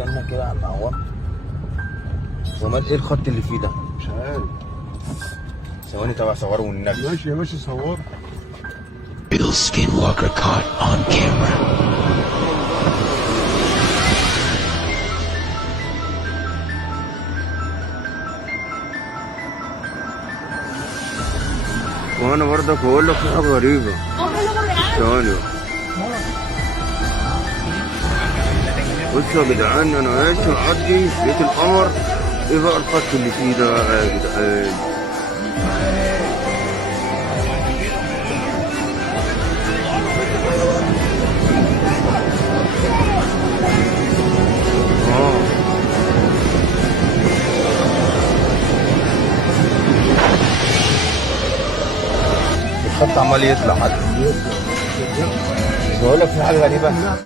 استنى كده يا عم عوام. ومال ايه الخط اللي فيه ده؟ مش عارف. ثواني طب اصوره والنبي. ماشي يا باشا صور. Bill Skinwalker caught on camera. وانا برضك بقول لك في حاجه غريبه. ثواني بصوا يا جدعان، انا ماشي معدي لقيت القمر. ايه بقى الخط اللي فيه ده يا جدعان؟ الخط عمال يطلع حتى. بقول لك في حاجه غريبه.